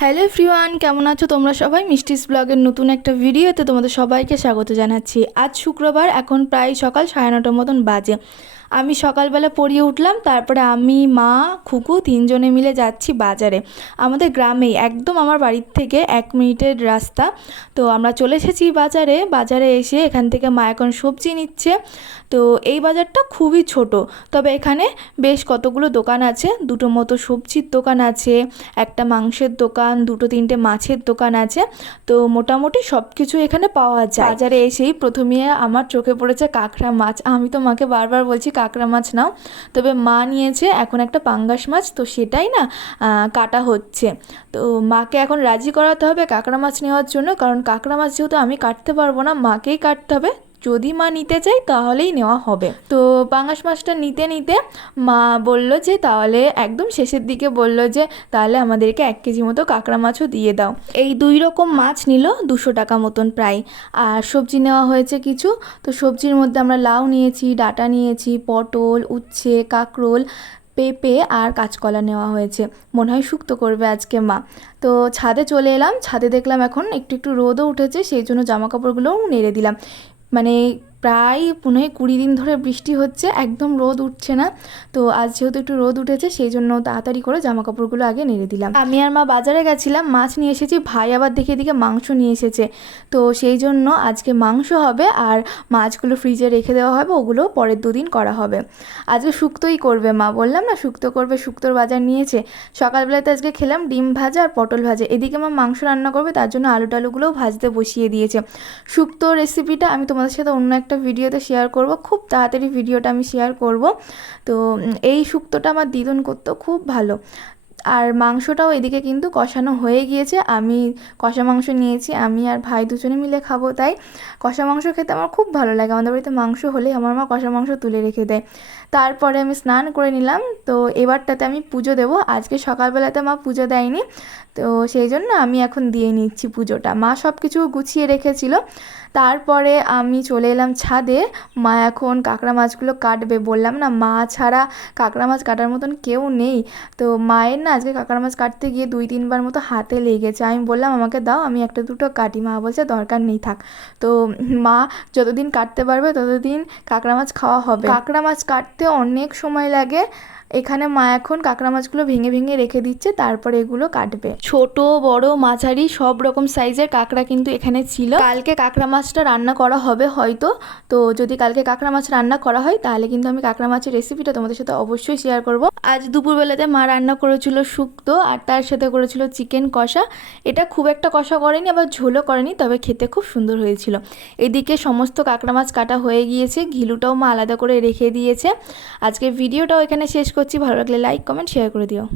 Hello ফ্রিওয়ান কেমন আছো তোমরা সবাই? মিষ্টিস ব্লগের নতুন একটা ভিডিওতে তোমাদের সবাইকে স্বাগত জানাচ্ছি। আজ শুক্রবার, এখন প্রায় সকাল সাড়ে নটার মতন বাজে। আমি সকালবেলা পড়িয়ে উঠলাম, তারপরে আমি, মা, খুকু তিনজনে মিলে যাচ্ছি বাজারে। আমাদের গ্রামেই, একদম আমার বাড়ির থেকে এক মিনিটের রাস্তা। তো আমরা চলে এসেছি বাজারে। বাজারে এসে এখান থেকে মা এখন সবজি নিচ্ছে। তো এই বাজারটা খুবই ছোট। তবে এখানে বেশ কতগুলো দোকান আছে। দুটো মতো সবজির দোকান আছে, একটা মাংসের দোকান দুটো, তিনটে মাছের দোকান আছে। তো মোটামুটি সব কিছু এখানে পাওয়া যায়। বাজারে এসেই প্রথমে আমার চোখে পড়েছে কাঁকড়া মাছ। আমি তো মাকে বারবার বলছি, কাঁকড়া মাছ নাও। তবে মা নিয়েছে এখন একটা পাঙ্গাস মাছ। তো সেটাই না কাটা হচ্ছে। তো মাকে এখন রাজি করাতে হবে কাঁকড়া মাছ নেওয়ার জন্য। কারণ কাঁকড়া মাছ যেহেতু আমি কাটতে পারব না, মাকেই কাটতে হবে। যদি মা নিতে চাই তাহলেই নেওয়া হবে। তো পাঙাশ মাছটা নিতে নিতে মা বলল যে, তাহলে একদম শেষের দিকে বলল যে, তাহলে আমাদেরকে এক কেজি মতো কাঁকড়া মাছও দিয়ে দাও। এই দুই রকম মাছ নিল দুশো টাকা মতন প্রায়। আর সবজি নেওয়া হয়েছে কিছু। তো সবজির মধ্যে আমরা লাউ নিয়েছি, ডাটা নিয়েছি, পটল, উচ্ছে, কাঁকরোল, পেঁপে আর কাঁচকলা নেওয়া হয়েছে। মনে হয় শুক্তো করবে আজকে মা। তো ছাদে চলে এলাম। ছাদে দেখলাম এখন একটু একটু রোদও উঠেছে, সেই জন্য জামা কাপড়গুলোও নেড়ে দিলাম। মানে প্রায় হয় কুড়ি দিন ধরে বৃষ্টি হচ্ছে, একদম রোদ উঠছে না। তো আজ যেহেতু একটু রোদ উঠেছে, সেই জন্য তাড়াতাড়ি করে জামা কাপড়গুলো আগে নেড়ে দিলাম। আমি আর মা বাজারে গেছিলাম, মাছ নিয়ে এসেছি, ভাই আবার দেখে দিকে মাংস নিয়ে এসেছে। তো সেই জন্য আজকে মাংস হবে আর মাছগুলো ফ্রিজে রেখে দেওয়া হবে, ওগুলো পরের দুদিন করা হবে। আজকে শুক্তোই করবে মা, বললাম না শুক্তো করবে, শুক্তোর বাজার নিয়েছে। সকালবেলাতে আজকে খেলাম ডিম ভাজা আর পটল ভাজা। এদিকে মা মাংস রান্না করবে, তার জন্য আলু টালুগুলোও ভাজতে বসিয়ে দিয়েছে। শুক্তো রেসিপিটা আমি তোমাদের সাথে অন্য একটা ভিডিওতে শেয়ার করব, খুব তাড়াতাড়ি ভিডিওটা আমি শেয়ার করব। তো এই সুক্তটা আমার দিদুন করতো খুব ভালো। আর মাংসটাও এদিকে কিন্তু কষানো হয়ে গিয়েছে। আমি কষা মাংস নিয়েছি, আমি আর ভাই দুজনে মিলে খাব, তাই কষা মাংস খেতে আমার খুব ভালো লাগে। আমাদের বাড়িতে মাংস হলেই আমার মা কষা মাংস তুলে রেখে দেয়। তারপরে আমি স্নান করে নিলাম, তো এবারটাতে আমি পুজো দেবো। আজকে সকালবেলাতে মা পুজো দেয়নি, তো সেই জন্য আমি এখন দিয়ে নিচ্ছি পুজোটা। মা সব কিছু গুছিয়ে রেখেছিল। তারপরে আমি চলে এলাম ছাদে। মা এখন কাঁকড়া মাছগুলো কাটবে। বললাম না, মা ছাড়া কাঁকড়া মাছ কাটার মতন কেউ নেই। তো মায়ের না আজকে কাঁকড়া মাছ কাটতে গিয়ে দুই তিনবার মতো হাতে লেগেছে। আমি বললাম, আমাকে দাও, আমি একটা দুটো কাটি। মা বলছে, দরকার নেই, থাক। তো মা যতদিন কাটতে পারবে, ততদিন কাঁকড়া মাছ খাওয়া হবে। কাঁকড়া মাছ কাটতে অনেক সময় লাগে। এখানে মা এখন কাঁকড়া মাছগুলো ভেঙে ভেঙে রেখে দিচ্ছে, তারপরে এগুলো কাটবে। ছোট, বড়, মাঝারি সব রকম সাইজের কাঁকড়া কিন্তু এখানে ছিল। কালকে কাঁকড়া মাছটা রান্না করা হবে হয়তো। তো যদি কালকে কাঁকড়া মাছ রান্না করা হয়, তাহলে কিন্তু আমি কাঁকড়া মাছের রেসিপিটা তোমাদের সাথে অবশ্যই শেয়ার করব। আজ দুপুরবেলাতে মা রান্না করেছিল শুক্তো, আর তার সাথে করেছিল চিকেন কষা। এটা খুব একটা কষা করেনি, আবার ঝোলও করেনি, তবে খেতে খুব সুন্দর হয়েছিল। এদিকে সমস্ত কাঁকড়া মাছ কাটা হয়ে গিয়েছে, ঘিলুটাও মা আলাদা করে রেখে দিয়েছে। আজকে ভিডিওটাও এখানে শেষ করছি ভালো লাগলে লাইক কমেন্ট শেয়ার করে দিও।